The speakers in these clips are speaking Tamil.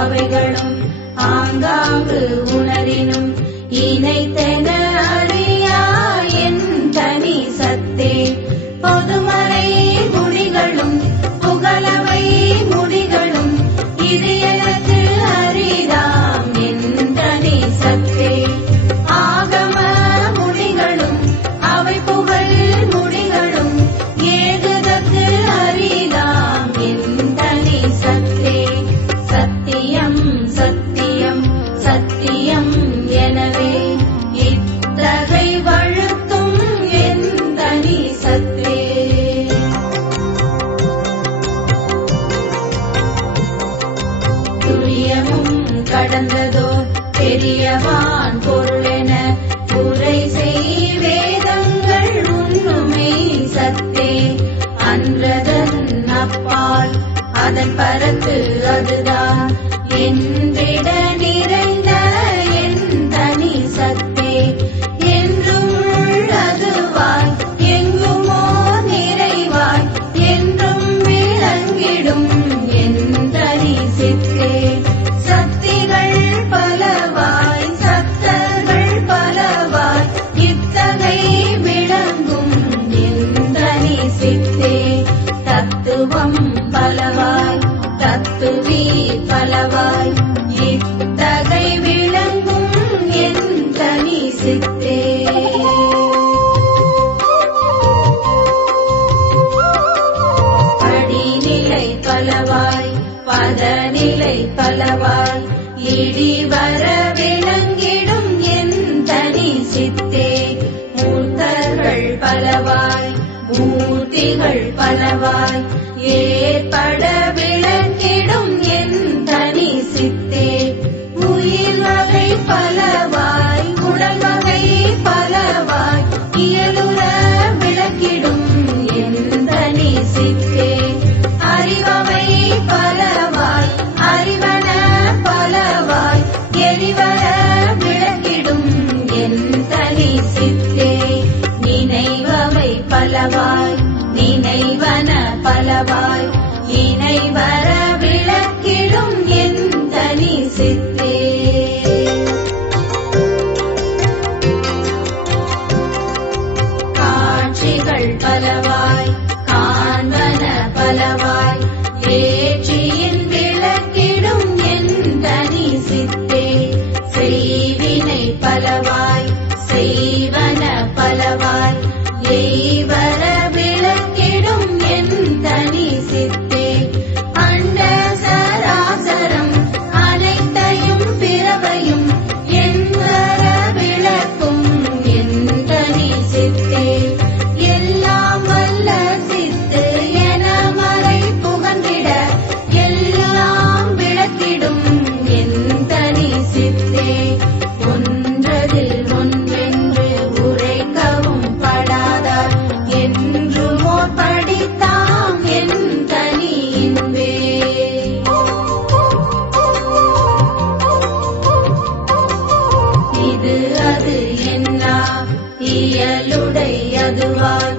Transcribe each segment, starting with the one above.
அவைகளும் ஆங்காங்கு உணரினும் இணைத்தென அறியா என் தனி சத்தே. பொதுமறை முடிகளும் புகழவை முடிகளும் இது எனக்கு அரிதாம் என் தனி சத்தே. ஆகம முடிகளும் அவை புகழ் முடிகளும் ஏகுதற்கு அரிதாம் என் தனி சத்தே. சத்தியம் சத்தியம் சத்தியம் எனவே இத்தகை வழுத்தும் என் தனி சத்தே. துரியமும் கடந்ததோ பெரியவான் பொருளென உரை செய் வேதங்கள் உண்ணுமை சத்தே. அன்றதன் அப்பால் அதன் பரத்து அதுதான் என்றிட நிறைந்த என் தனி சத்தே. என்றும் அதுவாய் எங்குமோ நிறைவாய் என்றும் விளங்கிடும் என் தனி சித்தே. சக்திகள் பலவாய் சத்தர்கள் பலவாய் இத்தகை விளங்கும் என் தனி சித்தே. தத்துவம் பலவாய் தத்துவி பலவாய் இத்தகை விளங்கும் என் தனி சித்தே. படிநிலை பலவாய் பதநிலை பலவாய் இடிவர விளங்கிடும் என் தனி சித்தே. மூர்த்தர்கள் பலவாய் மூர்த்திகள் பலவாய் ஏற்பட விளங்கிடும் என் தனி சித்தே. உயிர் வகை பலவாய் உடல் வகை பலவாய் இயலுற விளக்கிடும் என் தனி சித்தே. அறிவவை பலவாய் அறிவன பலவாய் எரிவர விளக்கிடும் என் தனி சித்தே. நினைவவை பலவாய் நினைவன பலவாய் இணைவர விளக்கிடும் என் தனி சித்தே. காட்சிகள் பலவாய் காண்பன பலவாய் ஏற்றியின் விளக்கிடும் என் தனி சித்தே. செய்வினை பலவாய் செய்வன பலவாய் எய்வர விளக்கிடும் என் தனி சித்தே. அண்ட சராசரம் அனைத்தையும் பிறவையும் என்வர விளக்கும் என் தனி சித்தே. எல்லாம் வல்ல சித்து என மறை புகழ்ந்திட எல்லாம் விளக்கிடும் என் தனி சித்தே. ஒன்றதில் ஒன்றென்று உரைக்கவும் படாதார் என்றுமோ படித்தாம் என் தனி இன்பே. இது அது என்னா இயலுடை அதுவாய்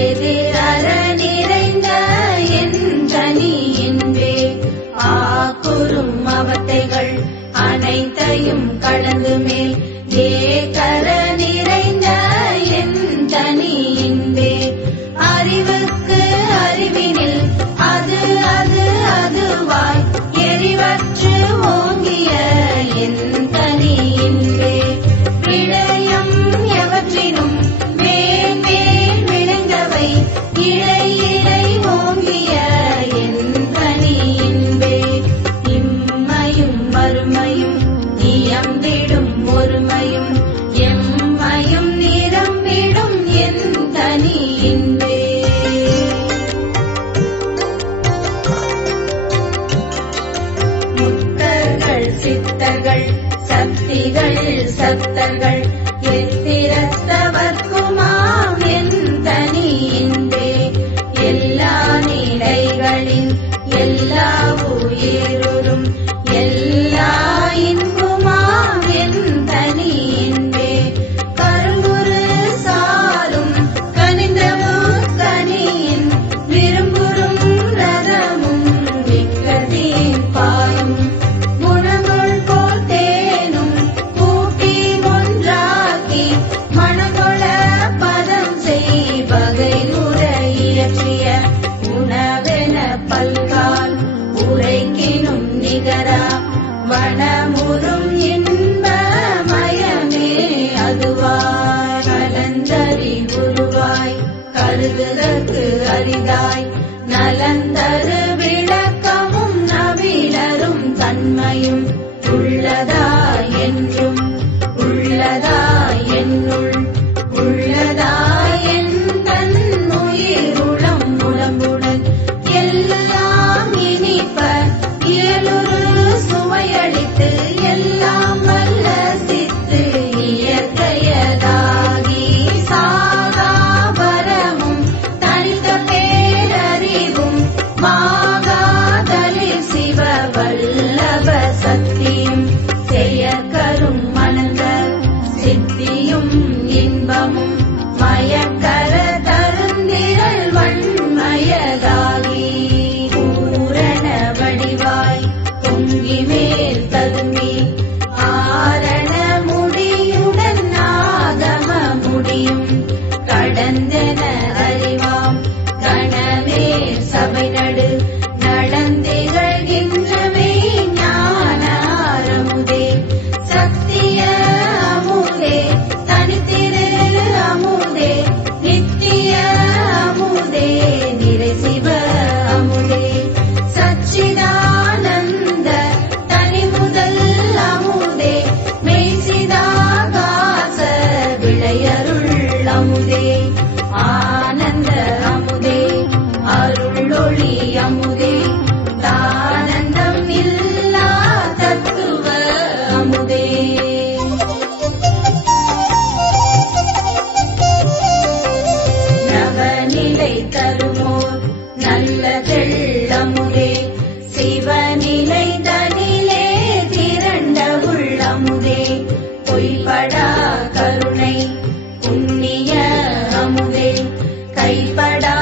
எதிரற நிறைந்த என் தனி இன்பே. ஆக்குறும் அவத்தைகள் அனைத்தையும் கடந்து மேல் ஏகர நிறைந்த என் தனி இன்பே. அறிவுக்கு அறிவினில் அது அது அதுவாய் எரிவற்று ஓங்கிய என் தனி இன்பே. விடயம் எவற்றினும் மேல் மேல் விளைந்தவை இழை இழை ஓங்கிய என் தனி இன்பே. இம்மையும் வறுமையும் இயம்பிடும் ஒருமையும் எம்மையும் நிரம்பிடும் என் தனி இன்பே. முத்தர்கள் சித்தர்கள் சக்திகள் சத்தர்கள் எத்திரத்தவர்க்குமாம் என் தனி இன்பே. எல்லா நிலைகளின் எல்லா உயிருறும் எல்லா இன்புமாம் என் தனி இன்பே. கரும்புரு சாலும் கனிந்தவு கனியின் விரும்புறும் ரதமும் விக்கதின் பாயும் வனமுறும் இன்ப மயமே அதுவாய் கலந்தறி உருவாய் கருதுதற்கு அரிதாய் நலந்தரு விளக்கமும் நவிலரும் தன்மையும் உள்ளதாய் என்றும் உள்ளதாய் என்னுள் உள்ளதாய் என் தன்னுயிருளம் உடம்புடன் எல்லாம் இனிப்ப இயலுரு சுவையளித்து எல்லாம் வல்ல சித்து இயற்கையதாகி சாகாபரமும் தனித்த பேரறிவும் மாகாதலில் சிவ வல்லப சக்தியும் செயற்கரும் மனந்த சித்தியும் இன்பமும் மயக்கர தருந்திரள் வன்மயதாகி பூரண வடிவாய் பொங்கி மேல் ததும்பி ஆரண முடியுடன் ஆகம முடியும் கடந்தென அறிவாம் கணமே சபை நடு நடந்திகழ்கின்றமே ஞான அமுதே சத்திய அமுதே தனித்திரு அமுதே நித்திய அமுதே நிறை சிவ அமுதே சச்சிதானந்த தனி முதல் அமுதே மெய்சிதாகாச விளையருள் அமுதே ஆனந்த அமுதே அருளொளி அமுதே தானந்தம் இல்லா தத்துவ அமுதே நவநிலை தருமோர் நல்ல தெள்ளமுதே சிவநிலை தனிலே திரண்ட உள்ளமுதே பொய்படா கருணை புண்ணிய அமுதே கைப்படா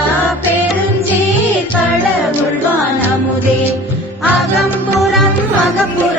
பெருஞ்சீர் கடவுள்வான் அமுதே அகம்புறம் அகப்புற